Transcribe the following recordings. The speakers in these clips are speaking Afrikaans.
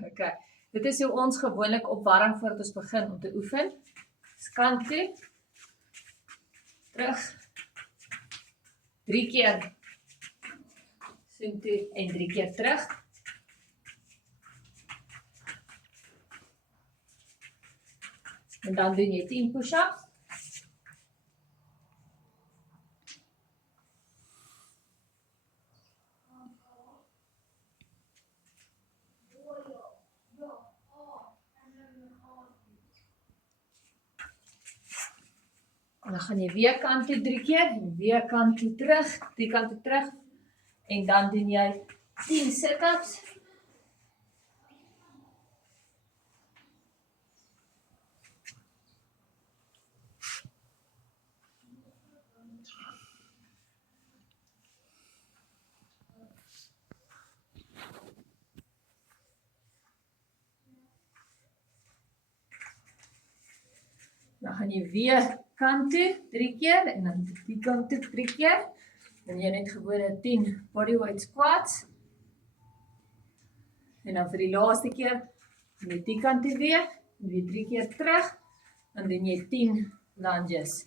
Okay. Dit is hoe ons gewoonlik opwarm voordat ons begin om te oefen. Kant toe. Terug. 3 keer. Soontoe en 3 keer terug. En dan doen jy 10 push-ups. En dan gaan jy weer kant toe 3 keer, en weer kant toe terug, die kant toe terug. En dan doen jy 10 sit-ups. Dan gaan jy weer kant toe 3 keer en dan die kant toe 3 keer. Dan jy net gewone 10 bodyweight squats. En dan vir die laaste keer doen jy die kant toe weer, en weer 3 keer terug. Dan doen jy 10 lunges.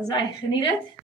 As hy geniet dit.